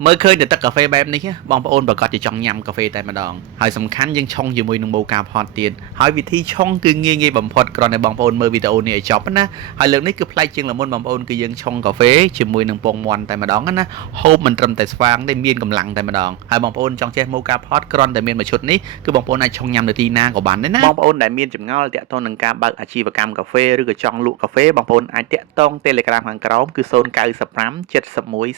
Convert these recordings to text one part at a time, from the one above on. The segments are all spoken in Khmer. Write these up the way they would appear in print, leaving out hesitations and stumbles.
mới khơi được tất cà phêបែបនេះបងប្អូនប្រកាសជាចង់ញ៉ាំកាហ្វេតែម្ដងហើយសំខាន់យើងឆុងជាមួយនឹង mocha pot ទៀតហើយវិធីឆុងគឺងាយបំផុតគ្រាន់តែបងប្អូនមើលវីដេអូនេះឲ្យចប់ណាហើយលើកនេះគឺប្លែកជាងល្មុនបងប្អូនគឺយើងឆុងកាហ្វេជាមួយនឹងពងមាន់តែម្ដងណាហូបមិនត្រឹមតែស្វាងទេមានកម្លាំងតែម្ដងហើយបងប្អូនចង់ចេះ mocha pot គ្រាន់តែមានមួយឈុតនេះគឺបងប្អូនអាចឆុងញ៉ាំនៅទីណាក៏បានដែរណាបងប្អូនដែលមានចម្ងល់ទាក់ទងនឹងការបើកអាជីវកម្មកាហ្វេឬក៏ចង់លក់កាហ្វេបងប្អូនអាចតាក់ទង Telegram ខាងក្រោមគឺ095 71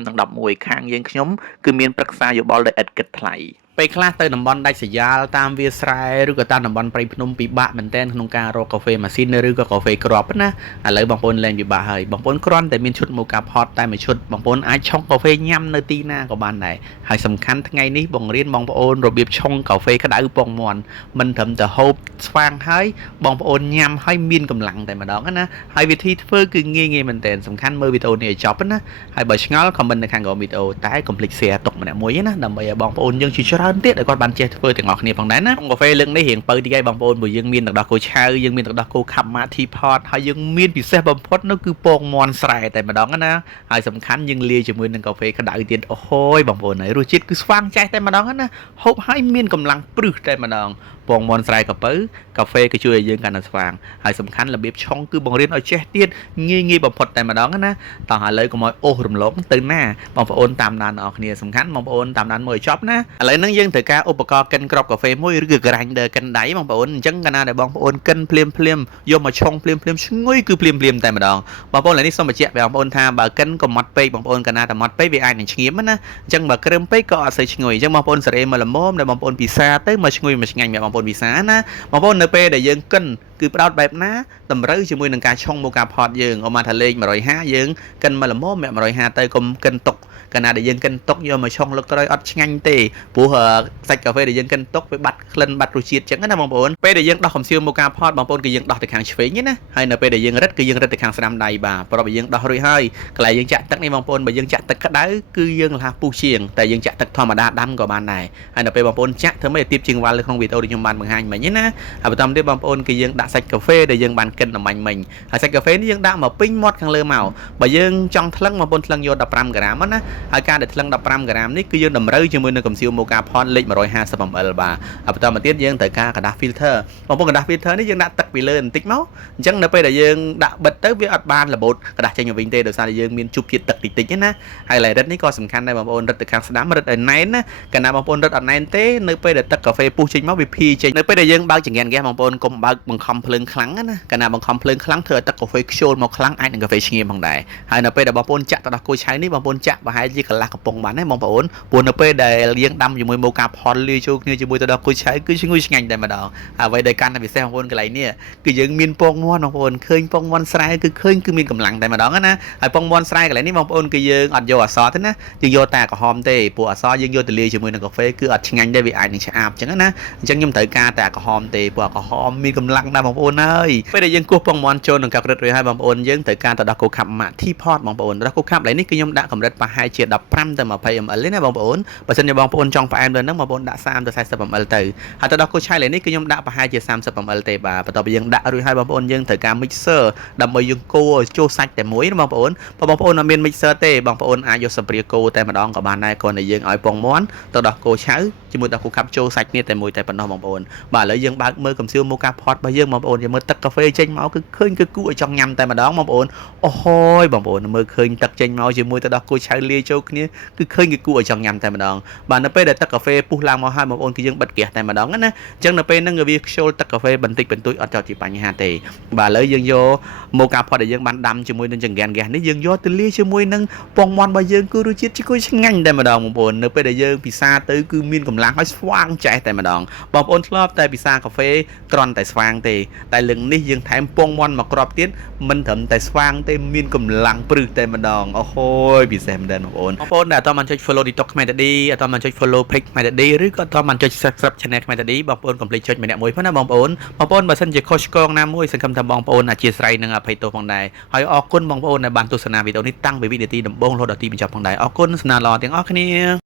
45 និង11ខាងយើងខ្ញុំគឺមានប្រឹក្សាយោបល់ដោយឥតគិតថ្លៃពេលខ្លះទៅតំបន់ដាច់ស្រយាលតាមវាលស្រែឬក៏តាមតំបន់ព្រៃភ្នំពិបាកមែនទែនក្នុងការរកកាហ្វេម៉ាស៊ីនឬក៏កាហ្វេគ្រាប់ណាឥឡូវបងប្អូនលែងពិបាកហើយបងប្អូនគ្រាន់តែមានឈុត mocha pot តែមួយឈុតបងប្អូនអាចឆុងកាហ្វេញ៉ាំនៅទីណាក៏បានដែរហើយសំខាន់ថ្ងៃនេះបង្រៀនបងប្អូនរបៀបឆុងកាហ្វេក្តៅពងមាន់មិនត្រឹមតែហូបស្វាងហើយបងប្អូនញ៉ាំហើយមានកម្លាំងតែម្ដងណាហើយវិធីធ្វើគឺងាយមែនទែនសំខាន់មើលវីដេអូនេះឲ្យចប់ណាហើយបើឆ្ងល់ comment នៅខាងក្រោមវីដេអូតែកុំភ្លេច share ទុកម្នាក់មួយណាដើម្បីឲ្យបងប្អូនយើងជាច្រើនទៀតឲ្យគាត់បានចេះធ្វើទាំងអស់គ្នាផងដែរណាកាហ្វេលើកនេះរៀងបើទីហើយបងប្អូនព្រោះយើងមានទឹកដោះគោឆៅយើងមានទឹកដោះគោខាប់ម៉ា tea pot ហើយយើងមានពិសេសបំផុតនោះគឺពងមាន់ស្រែតែម្ដងណាហើយសំខាន់យើងលាយជាមួយនឹងកាហ្វេក្តៅទៀតអូយបងប្អូនហើយរសជាតិគឺស្វាងចេះតែម្ដងណាហូបហើយមានកម្លាំងព្រឹសតែម្ដងពងមាន់ស្រែកាពៅកាហ្វេក៏ជួយឲ្យយើងកាន់តែស្វាងហើយសំខាន់របៀបឆុងគឺបង្រៀនឲ្យចេះទៀតងាយបំផុតតែម្ដងណាតោះឥឡូវកុំឲ្យអូសរំលងទៅណាបងប្អូនតាមដានអ្នកគ្នាសំខាន់បងប្អូនតាមដានមើលឲ្យចប់ណាឥឡូវហ្នឹងយើងត្រូវការឧបករណ៍កិនគ្រាប់កាហ្វេមួយឬក៏ grinder កិនដៃបងប្អូនអញ្ចឹងកាលណាដែលបងប្អូនកិនភ្លាមយកមកឆុងភ្លាមឈ្ងុយគឺភ្លាមតែម្ដងបងប្អូនឥឡូវនេះសូមបញ្ជាក់បងប្អូនថាបើកិនកុំម៉ត់ពេកបងប្អូនកាលណាតែម៉ត់ពេកវាអាចនឹងឆ្ងៀមណាអញ្ចឹងបើក្រើមពេកក៏អត់សូវឈ្ងុយអញ្ចឹងបងប្អូនសេរីមកល្មមដែលបងប្អូនពិសាទៅមកឈ្ងុយមកឆ្ងាញ់បងប្អូនពិសាណាបងប្អូននៅពេលដែលយើងកិនគឺផ្ដោតបែបណាតម្រូវជាមួយនឹងការឆុង mocha pot យើងអមថាលេខ150យើងកិនមកល្មម150ទៅកុំកិនតុកកាលណាដែលយើងកិនតុកយកមកឆុងលើកក្រោយអត់ឆ្ងាញ់ទេព្រោះសាច់កាហ្វេដែលយើងកិនតុកវាបាត់ក្លិនបាត់រសជាតិចឹងណាបងប្អូនពេលដែលយើងដោះកំសៀវ mocha pot បងប្អូនគឺយើងដោះទៅខាងឆ្វេងណាហើយនៅពេលដែលយើងរឹតគឺយើងរឹតទៅខាងស្ដាំដៃបាទប្រហែលបើយើងដោះរួចហើយកន្លែងយើងចាក់ទឹកនេះបងប្អូនបើយើងចាក់ទឹកក្តៅគឺយើងលះពុះជាងតែយើងចាក់ទឹកធម្មតាដាំក៏បានដែរហើយនៅពេលបងប្អូនចាក់ធ្វើម៉េចឲ្យទៀបជាងវ៉ាល់នៅក្នុងវីដេអូដែលខ្ញុំបានបង្ហាញមិញណាហើយបន្តទៀតបងប្អូនគឺយើងដាក់សាច់កាហ្វេដែលយើងបានកិនអំបញ្ញមិញហើយសាច់កាហ្វេនេះយើងដាក់មកពេញមាត់ខាងលើមកបើយើងចង់ថ្លឹងបងប្អូនថ្លឹងយក15ក្រាមណាហើយការដែលថ្លឹង15ក្រាមនេះគឺយើងតម្រូវជាមួយនឹងកំសៀវ mocha pot លេខ150 ml បាទហើយបន្តមកទៀតយើងត្រូវការกระดาษ filter បងប្អូនកระดาษ filter នេះយើងដាក់ទឹកពីលើបន្តិចមកអញ្ចឹងនៅពេលដែលយើងដាក់បិទទៅវាអត់បានរបូតกระดาษចេញមកវិញទេដោយសារតែយើងមានជប់ជាតិទឹកតិចណាហើយឡែរិតនេះក៏សំខាន់ដែរបងប្អូនរិតទៅខាងស្ដាំរិតឲ្យណែនណាកាលណាបងប្អូនរិតអត់ណែនទេនៅពេលដែលទឹកកាហ្វេពុះចេញមកវាភាយចេញនៅពេលដែលយើងបើកចង្កៀនហ្គាសបងប្អូនកុំបើកបង្ខំភ្លើងខ្លាំងណាកាលណាបង្ខំភ្លើងខ្លាំងធ្វើឲ្យទឹកកាហ្វេខ្ជិលមកខ្លាំងអាចនឹងកាហ្វេឆ្ងាញ់ផងដែរហើយនៅពេលដែលបងប្អូនចាក់ទឹកដោះគោឆៅនេះបងប្អូនចាក់ប្រហែលជាកន្លះកំប៉ុងបានដែរបងប្អូនព្រោះនៅពេលដែលយើងដាំជាមួយ mocha pot លាយចូលគ្នាជាមួយទឹកដោះគោឆៅគឺឈ្ងុយឆ្ងាញ់តែម្ដងហើយអ្វីដែលកាន់តែពិសេសបងប្អូនកន្លែងនេះគឺយើងមានពងមាន់បងប្អូនឃើញពងមាន់ស្រែគឺឃើញគឺមានកម្លាំងតែម្ដងណាហើយពងមាន់ស្រែកន្លែងនេះបងប្អូនគឺយើងអត់យកអសទេណាយើងយកតែក្រហមទេព្រោះអសយើងយកទៅលាយជាមួយនឹងកាហ្វេគឺអត់ឆ្ងាញ់ទេវាអាចនឹងឆ្អាបអញ្ចឹងណាអញ្ចឹងខ្ញុំត្រូវការតែក្រហមទេព្រោះក្រហមមានកម្លាំងដែរបងប្អូនហើយពេលដែលយើងគោះពងមាន់ចូលនឹងកាក្រិតរួចហើយបងប្អូនយើងត្រូវការទៅដោះគោខាប់ម៉ាក់ tea pot បងប្អូនដោះគោខាប់ឡើយនេះគឺខ្ញុំដាក់កម្រិតប្រហែលជា15ទៅ20 ml ទេណាបងប្អូនបើសិនជាបងប្អូនចង់ផ្អែមដល់ហ្នឹងបងប្អូនដាក់30ទៅ40 ml ទៅហើយទៅដោះគោឆៃឡើយនេះគឺខ្ញុំដាក់ប្រហែលជា30 ml ទេបាទបន្ទាប់ពីយើងដាក់រួចហើយបងប្អូនយើងត្រូវការ mixer ដើម្បីយើងកូរចូលសាច់តែមួយណាបងប្អូនបងប្អូនអត់មាន mixer ទេបងប្អូនអាចយកសម្ភារកូរតែម្ដងក៏បានដែរគ្រាន់តែយើងឲ្យពងមាន់ទៅដោះគោឆៅជាមួយដោះគោខាប់ចូលសាច់គ្នាតែមួយតែប៉ុណ្ណោះបងប្អូនបាទឥឡូវយើងបើកមើលកំសៀវ mocha pot របស់យើងបងប្អូនយើងមើលទឹកកាហ្វេចេញមកគឺឃើញគឺគួរឲ្យចង់ញ៉ាំតែម្ដងបងប្អូនអូហូយបងប្អូនមើលឃើញទឹកចេញមកជាមួយទៅដោះគោឆៅលាយចូលគ្នាគឺឃើញគឺគួរឲ្យចង់ញ៉ាំតែម្ដងបាទនៅពេលដែលទឹកកាហ្វេពុះឡើងមកហើយបងប្អូនគឺយើងបិទហ្គាសតែម្ដងណាអញ្ចឹងនៅពេលហ្នឹងវាខ្ជុលទឹកកាហ្វេបន្តិចបន្តួចអត់ចោតជាបញ្ហាទេបាទឥឡូវយើងយក mocha pot ដែលយើងបានដាំជាមួយនឹងចង្កៀនហ្គាសនេះយើងយកទៅលាយជាមួយនឹងពងមាន់របស់យើងគឺរសជាតិឈ្ងុយឆ្ងាញ់តែម្ដងបងប្អូននៅពេលដែលយើងពិសាទៅគឺមានកម្លាំងហើយស្វាងចេះតែម្ដងបងប្អូនធ្លាប់តែពិសាកាហ្វេគ្រាន់តែស្វាងទេតែលើកនេះយើងថែមពងមាន់មកគ្រាប់ទៀតមិនត្រឹមតែស្វាងទេមានកម្លាំងព្រឹសតែម្ដងអូហូយពិសេសមែនទេបងប្អូនដែលអត់បានចុច follow TikTok ខ្មែរតាឌីអត់បានចុច follow page ខ្មែរតាឌីឬក៏អត់បានចុច subscribe channel ខ្មែរតាឌីបងប្អូនកុំភ្លេចចុចម្នាក់មួយផងណាបងប្អូនបើសិនជាខុសឆ្គងណាមួយសង្ឃឹមថាបងប្អូនអធិស្ឋាននឹងអភ័យទោសផងដែរហើយអរគុណបងប្អូនដែលបានទស្សនាវីដេអូនេះតាំងពីវិនាទីដំបូងរហូតដល់ទីបញ្ចប់ផងដែរអរគុណស្នាល្អទាំងអស់គ្នា